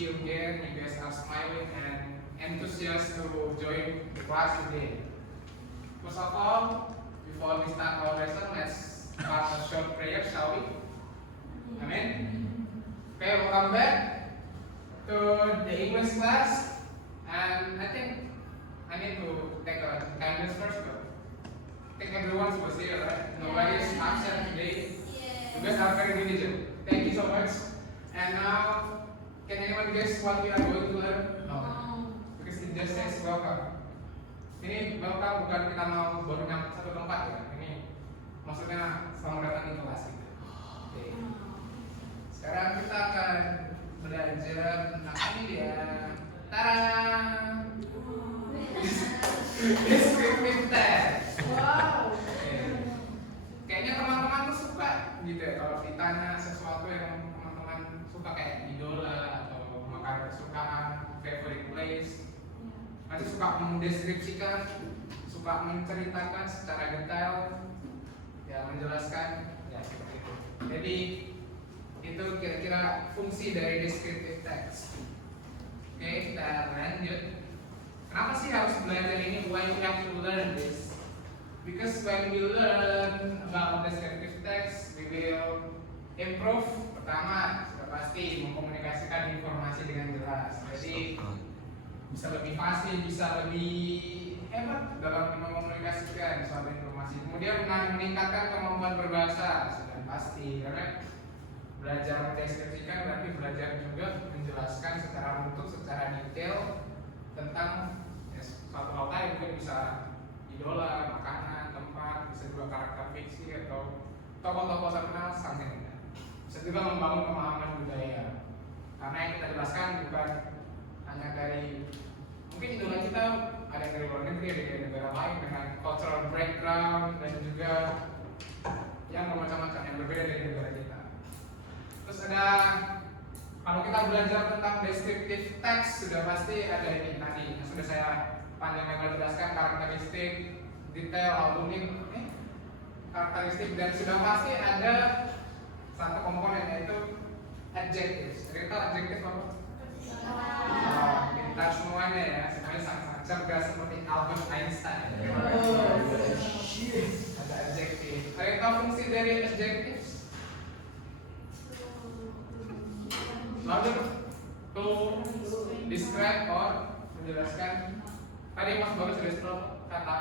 see you again. You guys are smiling and enthusiastic to join the class today. First of all, before we start our lesson, let's start a short prayer, shall we? Amen. Okay, welcome back to the English class. And I think I need to take a attendance first, but I think everyone was here, right? Nobody is absent today. You guys are very diligent. Thank you so much. And now, can anyone guess what we are going to learn? No. Because it just says welcome. Ini welcome bukan kita mau baru nyampe satu tempat ya. Ini maksudnya selamat datang di kelas gitu. Oke. Sekarang kita akan belajar tentang ini dia. Tara. Descriptive text. Wow. Kayaknya teman-teman tuh suka gitu ya kalau ditanya sesuatu yang teman-teman suka kayak idola atau makanan kesukaan, favorite place. Nanti suka mendeskripsikan, suka menceritakan secara detail, ya menjelaskan, ya seperti itu. Jadi itu kira-kira fungsi dari descriptive text. Oke, kita lanjut. Kenapa sih harus belajar ini? Why we have to learn this? Because when we learn about descriptive text, we will improve. Pertama, sudah pasti mengkomunikasikan informasi dengan jelas. Jadi bisa lebih fasih, bisa lebih hebat dalam mengkomunikasikan suatu informasi. Kemudian meningkatkan kemampuan berbahasa, sudah pasti. Karena belajar mendeskripsikan berarti belajar juga menjelaskan secara runtut, secara detail tentang ya, suatu hal lain. Mungkin bisa idola, makanan, tempat, bisa juga karakter fiksi atau tokoh-tokoh terkenal, something. Bisa juga membangun pemahaman budaya. Karena yang kita jelaskan bukan hanya dari mungkin idola kita ada yang dari luar negeri, ada dari negara lain dengan cultural background dan juga yang macam-macam yang berbeda dari negara kita. Terus ada kalau kita belajar tentang descriptive text sudah pasti ada ini tadi yang sudah saya panjang lebar jelaskan karakteristik, detail, alumni, karakteristik dan sudah pasti ada satu komponen yaitu adjectives. Cerita adjektif apa? Pintar semuanya ya, semuanya sangat cerdas seperti Albert Einstein. Ada adjektif. Ada yang tahu fungsi dari adjectives? Lalu to describe or menjelaskan. Tadi Mas Bagus sudah scroll kata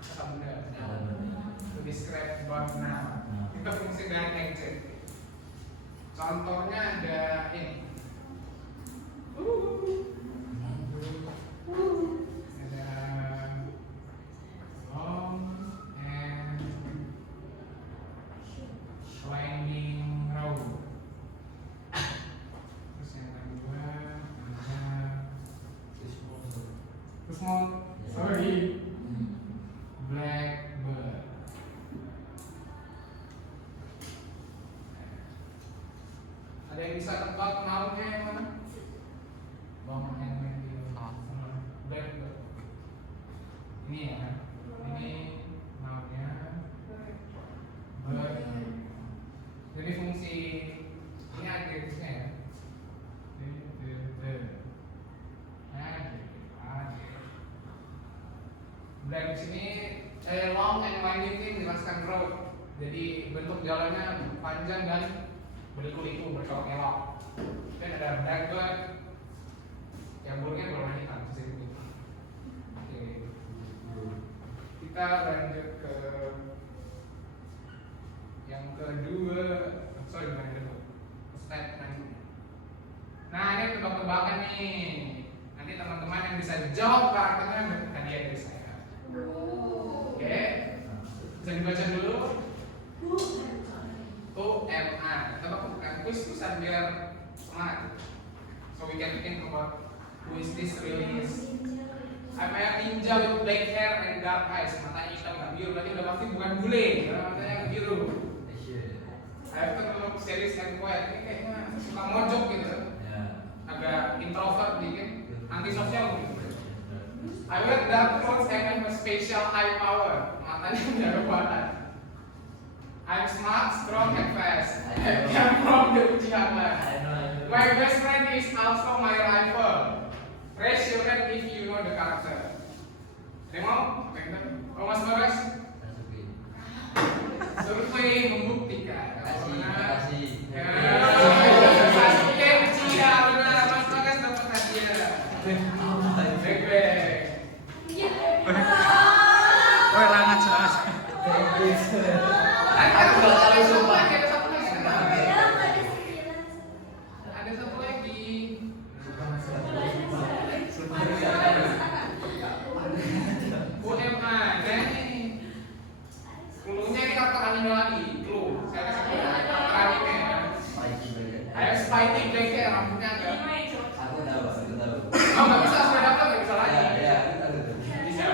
benda. To describe about now. Itu fungsi dari adjective. Contohnya ada ini. Ada long and winding road. Terus yang kedua ada small, sorry, blackbird. Ada yang bisa tebak nounnya yang mana? Long and winding blackbird. Ini ya, ini nounnya bird. Jadi fungsi ini adjektifnya ya. Dan di sini long and winding ini menjelaskan road. Jadi bentuk jalannya panjang dan berliku-liku, berkelok-kelok. Dan ada blackbird yang burungnya berwarna hitam seperti itu. Oke. Kita lanjut ke yang kedua. Sorry, bukan yang kedua. Step lanjutnya. Nah, ini tebak-tebakan nih. Nanti teman-teman yang bisa jawab karakternya dapat hadiah dari saya. Oke. Bisa dibaca dulu. UMA. Kita bukan kuis-kuisan biar semangat. So we can think about who is this really is. I'm a ninja with black hair and dark eyes. Matanya hitam nggak biru, berarti udah pasti bukan bule. Karena matanya biru. Saya tuh look serious and quiet. Ini kayaknya suka mojok gitu. Agak introvert dikit, antisosial gitu. I wear dark clothes and have a special eye power. Matanya punya kekuatan. I'm smart, strong, and fast. I'm from the Uchiha clan. My best friend is also my rival. Raise your hand if you know the character. Ada yang mau? Apa yang kita? Oh, Mas Bagas? Survei membuktikan. Makasih. Oke, Cia, benar. Mas Bagas dapat hadiah. Baik. Oh, langat jelas. Ada satu lagi. UMA, ini clue-nya ini karakter anime lagi. Clue, saya kasih karakter anime ya. Ayo Spikey Black ya, rambutnya agak. Aku tahu. Oh, nggak bisa, sudah dapat nggak bisa lagi. Ya. Bisa.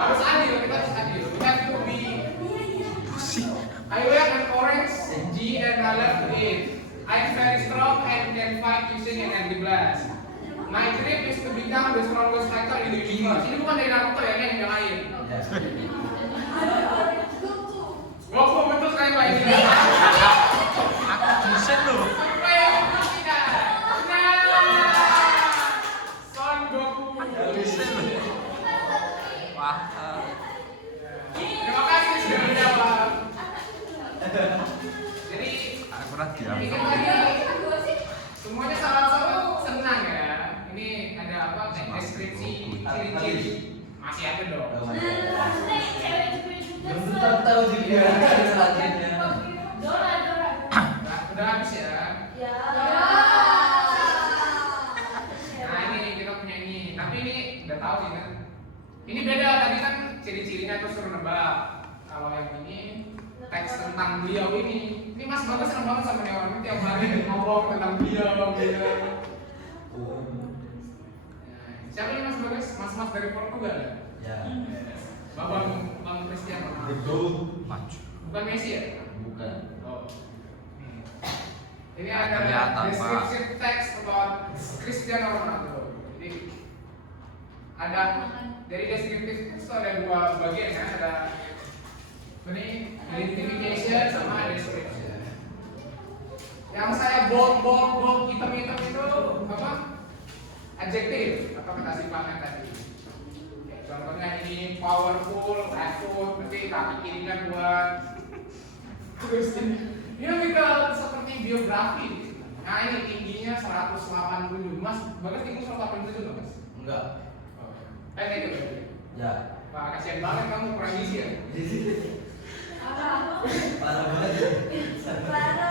Harus adil, kita harus adil. We have to be. I wear an orange G and I love it. I'm very strong and can fight using energy blast. My dream is to become the strongest fighter in the universe. Ini bukan dari Naruto ya, ini yang lain. Goku betul sekali Pak ini. Aku desain loh. Tidak. Nah, Son Goku. Desain loh. Wah. Terima kasih sudah menjawab. Jadi Akurat dia. ini kan tadi semuanya sama-sama senang ya. Ini ada apa? Deskripsi ciri-ciri. Masih ada dong. Belum tahu juga selanjutnya. Udah habis ya. Nah ini kita punya ini. Tapi ini udah tahu sih kan. Ini beda tadi kan ciri-cirinya tuh suruh nebak. Kalau yang ini teks tentang beliau ini. Ini Mas Bagas seneng banget sama nih orang tiap hari ngomong tentang beliau gitu. Siapa ini Mas Bagas? Mas dari Portugal ya? Ya. Bang Cristiano Ronaldo. Betul. Maju. Bukan Messi ya? Bukan. Oh. Ini Nggak ada kelihatan, Pak. description text about Cristiano Ronaldo. Jadi ada dari descriptive text itu ada dua bagian ya, ada ini identification sama description. Yang saya bold hitam itu apa? Adjektif atau kata sifatnya tadi. Oke, contohnya ini powerful, effort, nanti kaki kirinya buat. Terus ini lebih seperti biografi. Nah ini tingginya 187. Mas, Bagas tinggi 187 loh Mas? Enggak. Kayak gitu. Ya. Pak, kasihan banget kamu kurang gizi ya. Parah banget.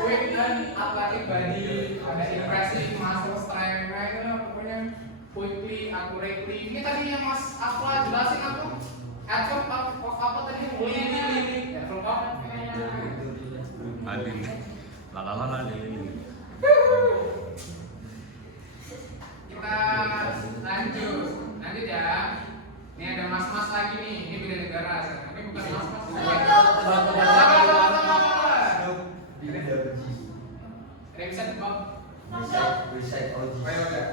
Quick dan athletic body, ada impressive muscle strength, pokoknya quickly, accurately. Ini tadinya Mas Afla jelasin aku. Effort apa tadi? Leading, effort apa? Adil. Lalala ini. Kita lanjut ya. Ini ada mas-mas lagi nih. Ini beda negara. Ini bukan mas-mas. Ada yang bisa tebak? Ayo udah.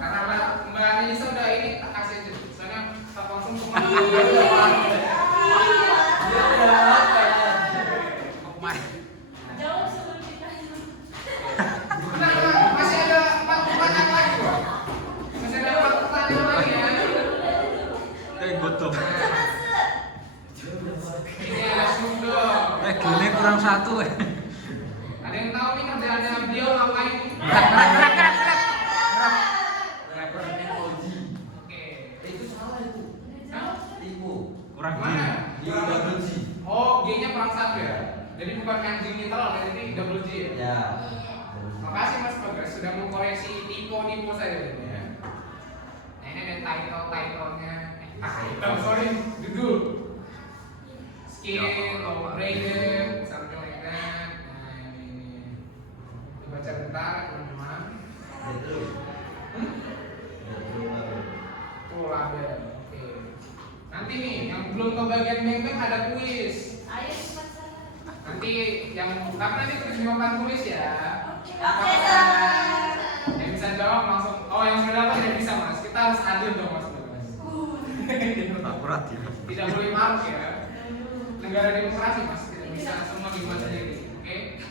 Karena Mbak Anissa udah ini tak kasih aja. Soalnya tak langsung masih ada 4 pertanyaan lagi kok. Masih ada 4 pertanyaan lagi ya. Gotong. Ini ada Sundong. Gini kurang satu. Ada yang tahu nih kerjaannya beliau ngapain? Oke. Itu salah itu. Tipu. Kurang Mana? Di double G. Oh, G-nya perang satu ya. Jadi bukan anjing literal ya, jadi double G ya. Ya. Makasih Mas Bagas sudah mengkoreksi tipe saya ya. Nah, ini ada title-nya. Sorry, judul. Skill, overrated, something like that. Nah, ini. Dibaca bentar, teman-teman. Betul. Tuh label. Oke. Nanti nih, yang belum kebagian beng-beng ada kuis. Nanti yang karena ini tulis jawaban tulis ya. Yang bisa jawab langsung. Oh, yang sudah dapat tidak bisa Mas. Kita harus adil dong Mas Bagas. Akurat ya. Tidak boleh maruk ya. Negara demokrasi Mas, tidak bisa semua dibuat sendiri. Oke.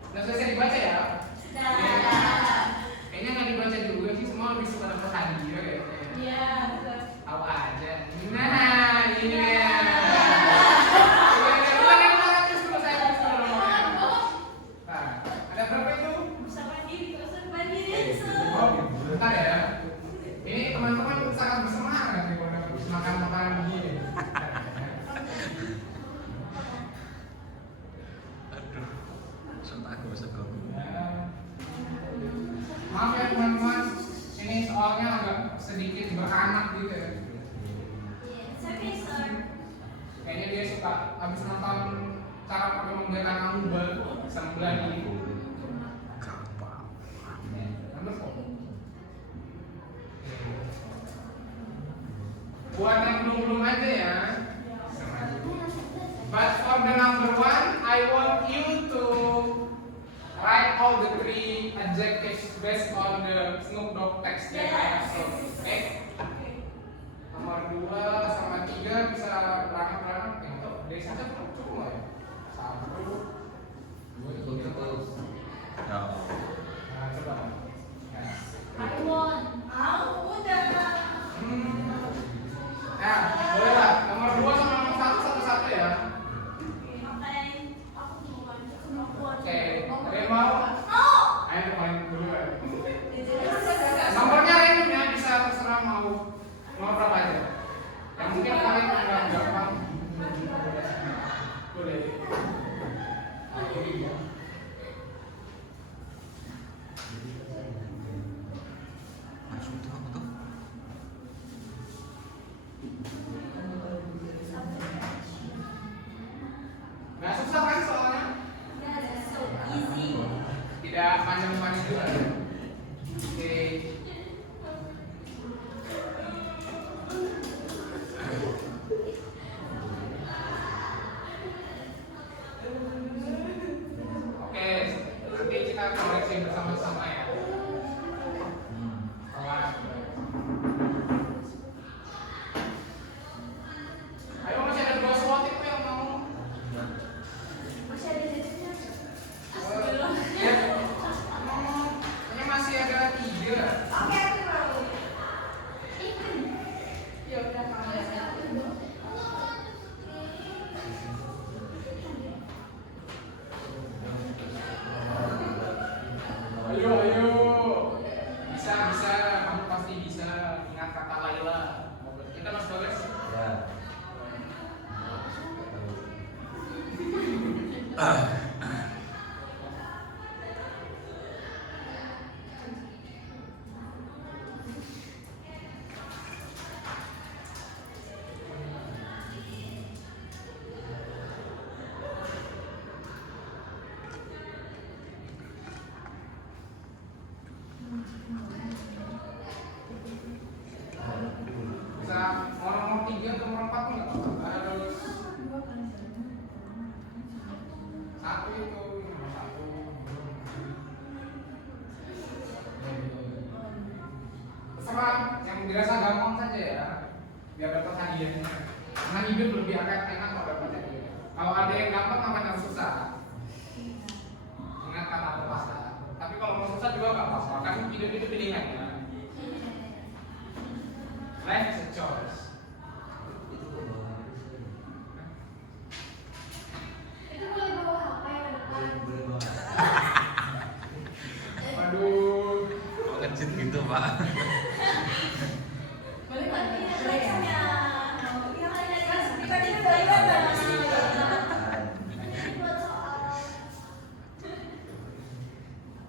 Sudah selesai dibaca ya. Kayaknya nggak dibaca juga sih, semua lebih suka dapat hadiah kayaknya. Tahu aja. Nah, ini dia. Terus dulu saya terus dulu. Nah, ada berapa itu? Oh, bentar ya. Ini teman-teman sangat bersemangat nih kalau habis makan-makan begini. Aduh. Aku sego. Maaf ya teman-teman, ini soalnya agak sedikit beranak gitu ya. Kayaknya dia suka habis nonton cara pakai membedakan amuba bisa membelani. Gampang. Bener kok. Buat yang belum aja ya. But for the number one, I want you to write all the three adjectives based on the Snoop Dogg text that I have shown. Okay? Nomor 2 sama 3 bisa berangkat-berangkat. Untuk dari saja cuma ya. 1, 2, 3 terus. Ya. Nah, coba. Ya. Nah, boleh lah. Nomor 2 sama nomor 1 satu-satu ya. Oke, ada yang mau? Ayo main dulu ya. Nomornya random ya, bisa terserah mau berapa aja. Yang mungkin kalian nggak gampang. Boleh. Nah, ini dia. Langsung tuh apa tuh? Nggak susah kan soalnya? Tidak panjang-panjang juga. Oke. Oke, nanti kita koreksi bersama-sama ya. Ayo, masih ada 2 slot itu yang mau. Ini masih ada 3. Ayo. Bisa. Kamu pasti bisa. Ingat kata Laila. Kita Mas Bagas. Ya. Bisa mau nomor 3 atau nomor 4 pun nggak apa-apa. Harus 1 itu nomor 1. Terserah yang dirasa gampang saja ya, biar dapat hadiahnya. Karena hidup lebih enak kalau dapat hadiah. Kalau ada yang gampang apa yang susah? Ingat kata pepatah. Tapi kalau mau susah juga nggak apa-apa. Kan hidup itu pilihan ya. Life is a choice. Itu kok bawa boleh bawa. Aduh. Kok kecil gitu, Pak?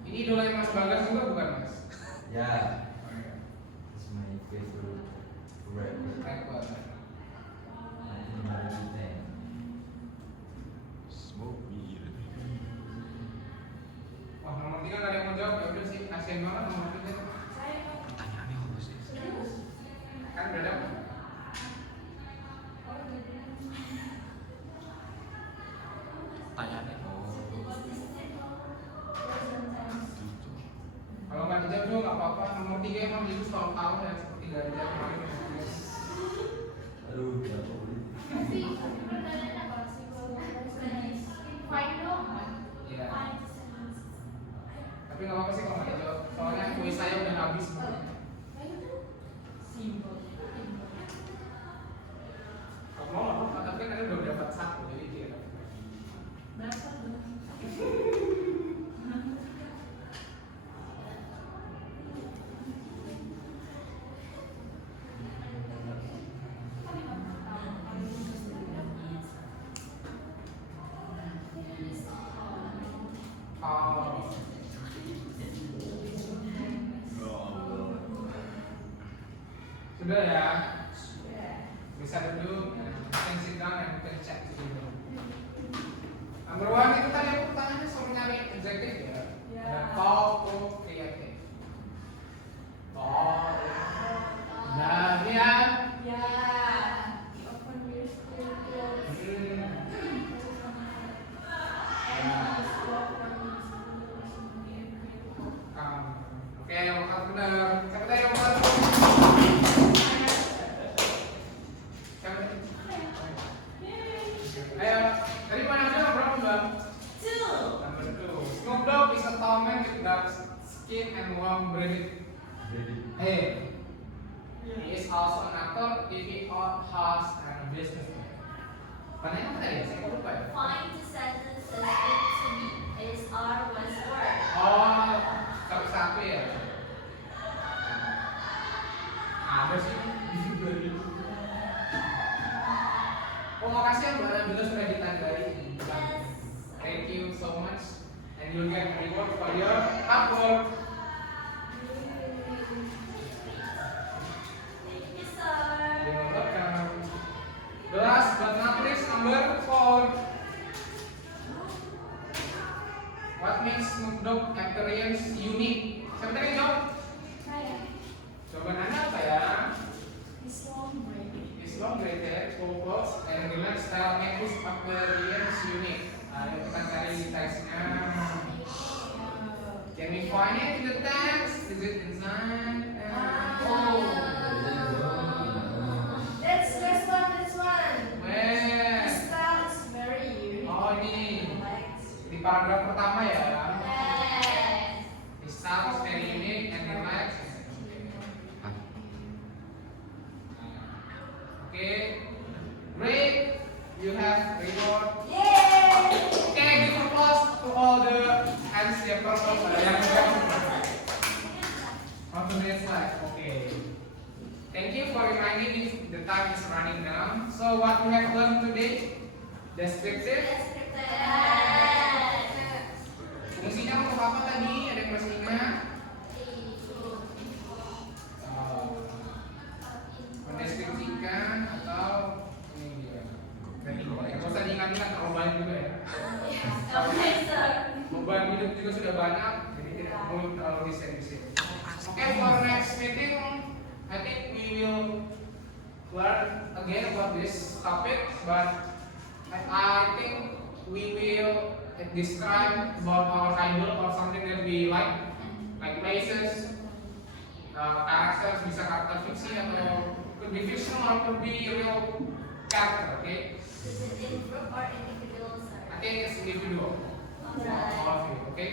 Ini idola Mas Bagas juga bukan Mas? Ya. It's my favorite rapper. Rapper. Smoke weed. Wah, nomor 3 nggak ada yang mau jawab, ya udah sih, kasihan banget nomor 3. Pertanyaannya apa sih? Kan udah dapet. Pertanyaannya Kalau nggak dijawab juga nggak apa-apa. Nomor 3 emang itu soal tahu ya, seperti ganja kemarin. Aduh, kenapa boleh? Iya. Tapi nggak apa-apa sih kalau nggak dijawab. Soalnya kuis saya udah habis. Kalau mau nggak apa-apa, tapi kan ada udah dapat satu, jadi dia dapat. Oh. Sudah ya? Bisa duduk, you can sit down and you can check dulu. Number one itu tadi aku tanya suruh nyari adjective ya. Ada tall, cool, creative. Tall. Nah, ya. Oke, waktu benar. Siapa tadi yang buat? Siapa tadi? Ayo, tadi mana bilang berapa mbak? Number two. Snoop Dogg is a tall man with dark skin and warm breathing. Hey, he is also an actor, TV host, and businessman. Pertanyaan apa tadi ya? Saya kok lupa ya? Find the sentences it to be is our one word. Oh, satu-satu ya? Ada sih. Oh, makasih ya Mbak Nabila sudah ditandai. Thank you so much. And you'll get reward for your hard work. Thank you, sir. You're welcome. The last but not least, number 4. What makes Snoop Dogg appearance unique? Siapa tadi yang jawab? Jawaban Anda apa ya? His long gray hair, full clothes, and relaxed style make his appearance unique. Ayo kita cari teksnya. Can we find it in the text? Is it inside? Oh, That's one. where? The style is very unique. Oh ini di paragraf pertama ya. Yes. His style is very unique and relaxed. Okay, great. You have reward. Yay! Okay, give applause to all the hands yang purple yang on the next slide. Okay. Thank you for reminding me the time is running down. So what we have learned today? Descriptive. Fungsinya untuk apa tadi? Ada yang masih ingat? Mendeskripsikan atau ini dia. Gak usah diingat-ingat, terlalu banyak juga ya. Okay, sir. Beban hidup juga sudah banyak, jadi tidak perlu terlalu disering-disering. Okay, for next meeting, I think we will learn again about this topic, but I think we will describe about our idol or something that we like places, characters, bisa karakter fiksi atau could be fictional or could be real character. Okay, Is it in group or individual, sir? I think it's individual. Alright. All of you, okay?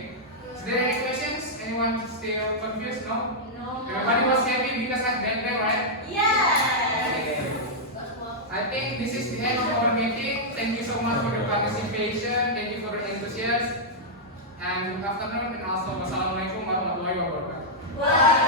Is there any questions? Anyone still confused? No? No. Everybody was happy because I met them, right? Yes. Okay. I think this is the end of our meeting. Thank you so much for your participation. Thank you for your enthusiasm. And good afternoon and also wassalamualaikum warahmatullahi wabarakatuh. Wow.